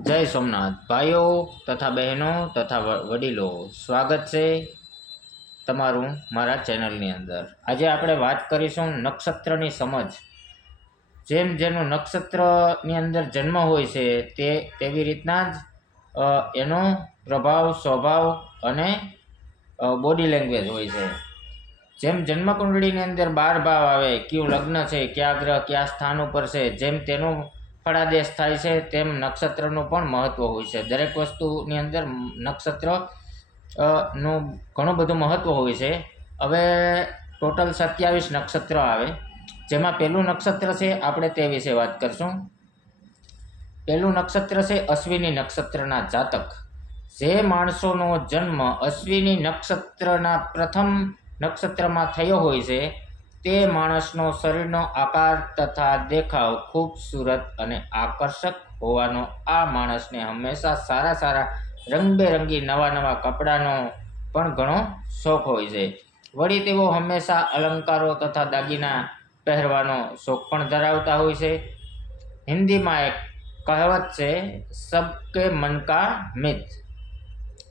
જય સોમનાથ ભાઈઓ તથા બહેનો તથા વડીલો, સ્વાગત છે તમારું મારા ચેનલની અંદર। આજે આપણે વાત કરીશું નક્ષત્રની સમજ। જેનો નક્ષત્રની અંદર જન્મ હોય છે તેવી રીતના જ એનો પ્રભાવ, સ્વભાવ અને બોડી લેંગ્વેજ હોય છે। જેમ જન્મકુંડળીની અંદર 12 ભાવ આવે, કયું લગ્ન છે, કયા ગ્રહ કયા સ્થાન ઉપર છે, જેમ તેનું ફળાદેશ થાય છે, તેમ નક્ષત્રનું પણ મહત્વ હોય છે। દરેક વસ્તુની અંદર નક્ષત્ર નું ઘણું બધું મહત્વ હોય છે। હવે ટોટલ 27 નક્ષત્ર આવે, જેમાં પહેલું નક્ષત્ર છે, આપણે તે વિશે વાત કરશું। પહેલું નક્ષત્ર છે અશ્વિની નક્ષત્રના જાતક। જે માણસોનો જન્મ અશ્વિની નક્ષત્રના પ્રથમ નક્ષત્રમાં થયો હોય છે, તે માણસનો શરીરનો આકાર તથા દેખાવ ખૂબસૂરત અને આકર્ષક હોવાનો આ માણસને હંમેશા સારા રંગબેરંગી નવા કપડાનો પણ ઘણો શોખ હોય છે। વળી તેઓ હંમેશા અલંકારો તથા દાગીના પહેરવાનો શોખ પણ ધરાવતા હોય છે। હિન્દીમાં એક કહેવત છે, સબકે મન કા મિત,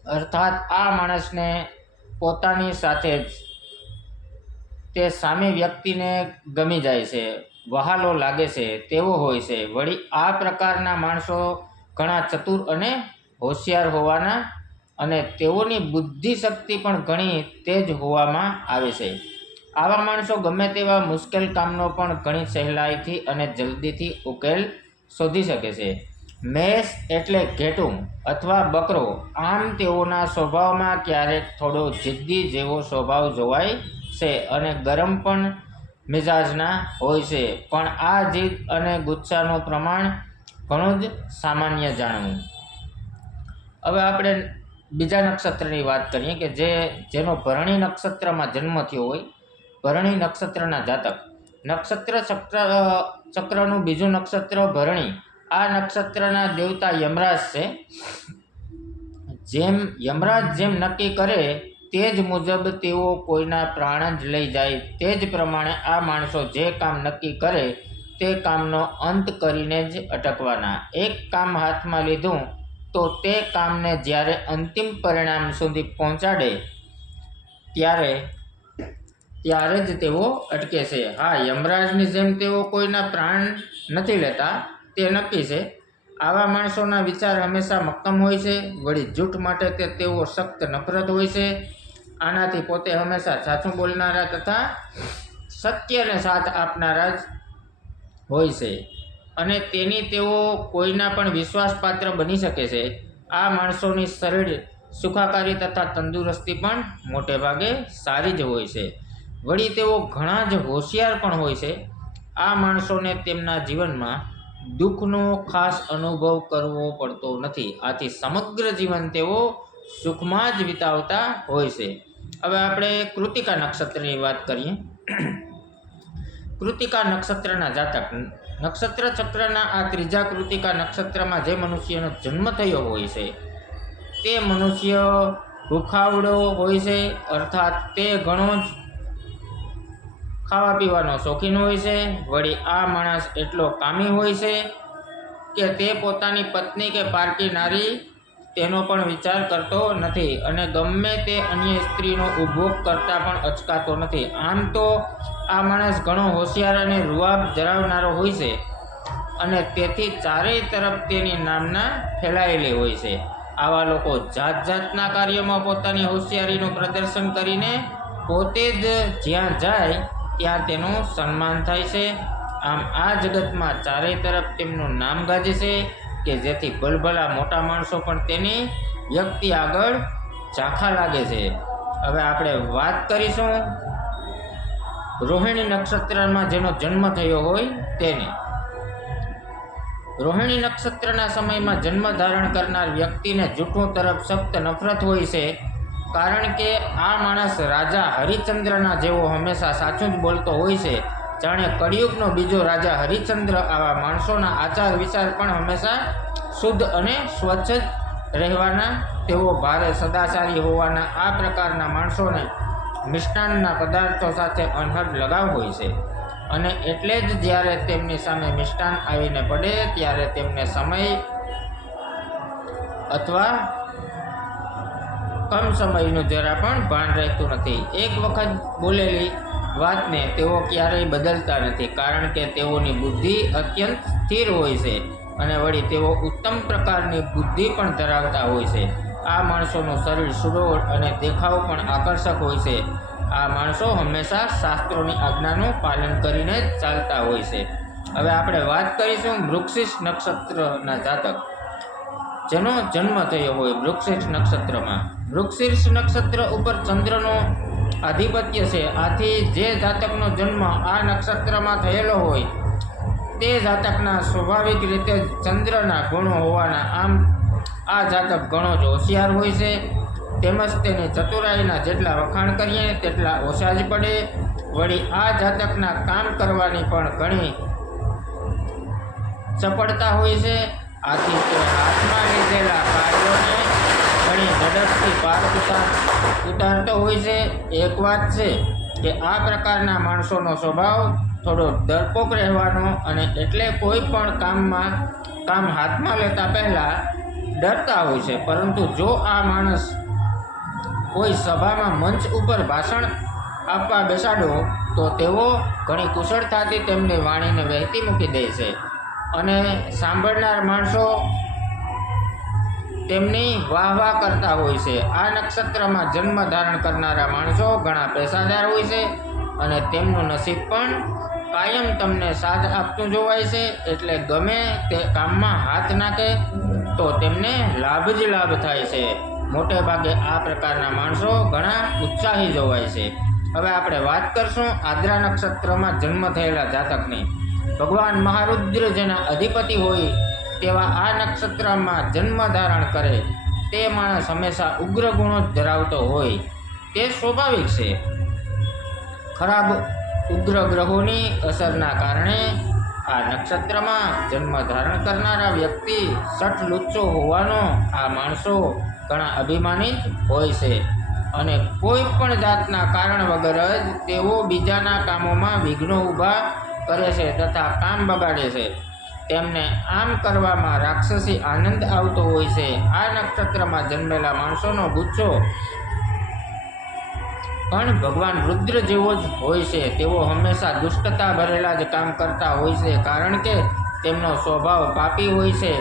અર્થાત આ માણસને પોતાની સાથે જ તે સામે વ્યક્તિને ગમી જાય છે, વહાલો લાગે છે તેવો હોય છે। વળી આ પ્રકારના માણસો ઘણા ચતુર અને હોશિયાર હોવાના અને તેઓની બુદ્ધિ શક્તિ પણ ઘણી તેજ હોવામાં આવે છે। આવા માણસો ગમે તેવા મુશ્કેલ કામનો પણ ઘણી સહેલાઈથી અને જલ્દીથી ઉકેલ શોધી શકે છે। મેષ એટલે ઘેટું અથવા બકરો। આમ તેઓના સ્વભાવમાં ક્યારેક થોડો જિદ્દી જેવો સ્વભાવ જોવાય છે અને ગરમ પણ મિજાજના હોય છે, પણ આ જીદ અને ગુસ્સાનું પ્રમાણ ઘણું જ સામાન્ય જાણવું। હવે આપણે બીજા નક્ષત્રની વાત કરીએ કે જેનો ભરણી નક્ષત્રમાં જન્મ થયો હોય, ભરણી નક્ષત્રના જાતક। નક્ષત્ર ચક્રનું બીજું નક્ષત્ર ભરણી। આ નક્ષત્રના દેવતા યમરાજ છે। યમરાજ જેમ નક્કી કરે તે જ મુજબ તેઓ કોઈના પ્રાણ જ લઈ જાય। તે જ પ્રમાણે આ માણસો જે કામ નક્કી કરે તે કામનો અંત કરીને જ અટકવાના। એક કામ હાથમાં લીધું તો તે કામને જ્યારે અંતિમ પરિણામ સુધી પહોંચાડે ત્યારે જ તેઓ અટકે છે। હા, યમરાજની જેમ તેઓ કોઈના પ્રાણ નથી લેતા, તે નક્કી છે। આવા માણસોના વિચાર હંમેશા મક્કમ હોય છે। વળી જૂઠ માટે તેઓ સખ્ત નફરત હોય છે। આનાથી પોતે હંમેશા સાચું બોલનારા તથા સત્યને સાથ આપનારા જ હોય છે અને તેની તેઓ કોઈના પણ વિશ્વાસપાત્ર બની શકે છે। આ માણસોની શરીર સુખાકારી તથા તંદુરસ્તી પણ મોટે ભાગે સારી જ હોય છે। વળી તેઓ ઘણા જ હોશિયાર પણ હોય છે। આ માણસોને તેમના જીવનમાં દુઃખનો ખાસ અનુભવ કરવો પડતો નથી, આથી સમગ્ર જીવન તેઓ સુખમાં જ વિતાવતા હોય છે। હવે આપણે કૃતિકા નક્ષત્રની વાત કરીએ। કૃતિકા નક્ષત્રના જાતક। નક્ષત્ર ચક્રના આ ત્રીજા કૃતિકા નક્ષત્રમાં જે મનુષ્યનો જન્મ થયો હોય છે, તે મનુષ્ય ભૂખાવડો હોય છે, અર્થાત તે ઘણો જ ખાવા પીવાનો શોખીન હોય છે। વળી આ માણસ એટલો કામી હોય છે કે તે પોતાની પત્ની કે પારકી નારી તેનો પણ વિચાર કરતો નથી અને ગમે તે અન્ય સ્ત્રીનો ઉપભોગ કરતા પણ અચકાતો નથી। આમ તો આ માણસ ઘણો હોશિયાર અને રૂઆબ ધરાવનારો હોય છે અને તેથી ચારેય તરફ તેની નામના ફેલાયેલી હોય છે। આવા લોકો જાતના કાર્યોમાં પોતાની હોશિયારીનું પ્રદર્શન કરીને પોતે જ જ્યાં જાય ત્યાં તેનું સન્માન થાય છે। આમ આ જગતમાં ચારેય તરફ તેમનું નામ ગાજે છે કે જેથી ભલભલા મોટા માણસો પણ તેની વ્યક્તિ આગળ ઝાંખા લાગે છે। હવે આપણે વાત કરીશું રોહિણી નક્ષત્રમાં જેનો જન્મ થયો હોય તેની। રોહિણી નક્ષત્રના સમયમાં જન્મ ધારણ કરનાર વ્યક્તિને જૂઠું તરફ સખ્ત નફરત હોય છે, કારણ કે આ માણસ રાજા હરિશ્ચંદ્રના જેવો હંમેશા સાચું જ બોલતો હોય છે। જાણે કળિયુગનો બીજો રાજા હરિશ્ચંદ્ર। આવા માણસોના આચાર વિચાર પણ હંમેશા શુદ્ધ અને સ્વચ્છ જ રહેવાના। તેઓ ભારે સદાચારી હોવાના આ પ્રકારના માણસોને મિષ્ટાનના પદાર્થો સાથે અનહદ લગાવ હોય છે અને એટલે જ જ્યારે તેમની સામે મિષ્ટાન આવીને પડે ત્યારે તેમને સમય અથવા કમ સમયનું જરા પણ ભાન રહેતું નથી. એક વખત બોલેલી વાતને તેઓ ક્યારેય બદલતા નથી, કારણ કે તેઓની બુદ્ધિ અત્યંત સ્થિર હોય છે અને વળી તેઓ ઉત્તમ પ્રકારની બુદ્ધિ પણ ધરાવતા હોય છે. આ માણસોનું શરીર સુડોળ અને દેખાવ પણ આકર્ષક હોય છે. આ માણસો હંમેશા શાસ્ત્રોની આજ્ઞાનું પાલન કરીને જ ચાલતા હોય છે. હવે આપણે વાત કરીશું મૃગશીર્ષ નક્ષત્રના જાતક જેનો જન્મ થયો હોય મૃગશીર્ષ નક્ષત્રમાં. મૃગશીર્ષ નક્ષત્ર ઉપર ચંદ્રનો આધિપત્ય છે. આથી જે જાતકનો જન્મ આ નક્ષત્રમાં થયેલો હોય તે જાતકના સ્વાભાવિક રીતે ચંદ્રના ગુણો હોવાના આમ આ જાતક ઘણો જ હોશિયાર હોય છે. તેમજ તેની ચતુરાઈના જેટલા વખાણ કરીએ તેટલા ઓછા જ પડે. વળી આ જાતકના કામ કરવાની પણ ઘણી ચપળતા હોય છે. આથી તે હાથમાં લીધેલા કાર્યોને ઘણી ઝડપથી પાર ઉતારતો હોય છે. એક વાત છે કે આ પ્રકારના માણસોનો સ્વભાવ થોડો ડરપોક રહેવાનો અને એટલે કોઈ પણ કામ હાથમાં લેતા પહેલાં ડરતા હોય છે. પરંતુ જો આ માણસ કોઈ સભામાં મંચ ઉપર ભાષણ આપવા બેસાડો તો તેઓ ઘણી કુશળતાથી તેમની વાણીને વહેતી મૂકી દે છે અને સાંભળનાર માણસો તેમની વાહ કરતા હોય છે. આ નક્ષત્રમાં જન્મ ધારણ કરનારા માણસો ઘણા પેશાદાર હોય છે અને તેમનું નસીબ પણ કાયમ તમને સાથ આપતું જોવાય છે. એટલે ગમે તે કામમાં હાથ નાખે તો તેમને લાભ જ લાભ થાય છે. મોટે ભાગે આ પ્રકારના માણસો ઘણા ઉત્સાહી જોવાય છે. હવે આપણે વાત કરશું આદ્રા નક્ષત્રમાં જન્મ થયેલા જાતકની. ભગવાન મહારુદ્ર જેના અધિપતિ હોય તેવા આ નક્ષત્રમાં જન્મ ધારણ કરે તે માણસ હંમેશા ઉગ્ર ગુણો ધરાવતો હોય તે સ્વાભાવિક છે. ખરાબ ઉગ્ર ગ્રહોની અસરના કારણે આ નક્ષત્રમાં જન્મ ધારણ કરનારા વ્યક્તિ સઠ લુચ્ચો હોવાનો આ માણસો ઘણા અભિમાનિત હોય છે અને કોઈ પણ જાતના કારણ વગર જ તેઓ બીજાના કામોમાં વિઘ્નો ઊભા કરે છે તથા કામ બગાડે છે. તેમને આમ કરવામાં રાક્ષસી આનંદ આવતો હોય છે. આ નક્ષત્રમાં જન્મેલા માણસોનો ગુચ્છો પણ ભગવાન રુદ્ર જેવો જ હોય છે. તેઓ હંમેશા દુષ્ટતા ભરેલા જ કામ કરતા હોય છે, કારણ કે તેમનો સ્વભાવ પાપી હોય છે.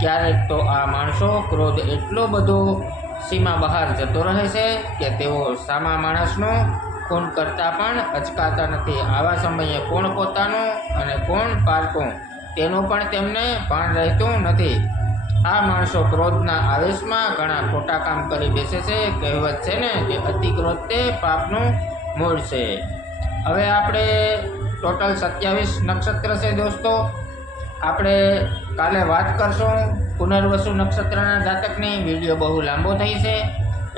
ક્યારેક તો આ માણસો ક્રોધ એટલો બધો સીમા બહાર જતો રહે છે કે તેઓ સામા માણસનો ખૂન કરતાં પણ અચકાતા નથી. આવા સમયે કોણ પોતાનું અને કોણ પારકું તેનું પણ તેમને ભાન રહેતું નથી. આ માણસો ક્રોધના આવેશમાં ઘણા ખોટા કામ કરી બેસે છે. કહેવત છે ને કે અતિ ક્રોધ તે પાપનું મૂળ છે. હવે આપણે ટોટલ 27 નક્ષત્ર છે દોસ્તો. આપણે કાલે વાત કરશું પુનર્વસુ નક્ષત્રના જાતકની. વિડીયો બહુ લાંબો થઈ છે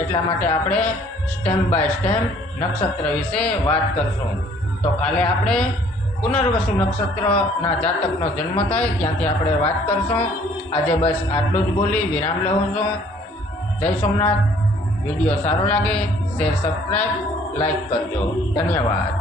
એટલા માટે આપણે સ્ટેપ બાય સ્ટેપ નક્ષત્ર વિશે વાત કરશું. તો કાલે આપણે પુનર્વસુ નક્ષત્રના જાતકનો જન્મ થાય ત્યાંથી આપણે વાત કરશું. આજે બસ આટલું જ બોલી વિરામ લઉં છું. જય સોમનાથ. વિડીયો સારો લાગે શેર, સબસ્ક્રાઈબ, લાઈક કરજો. ધન્યવાદ.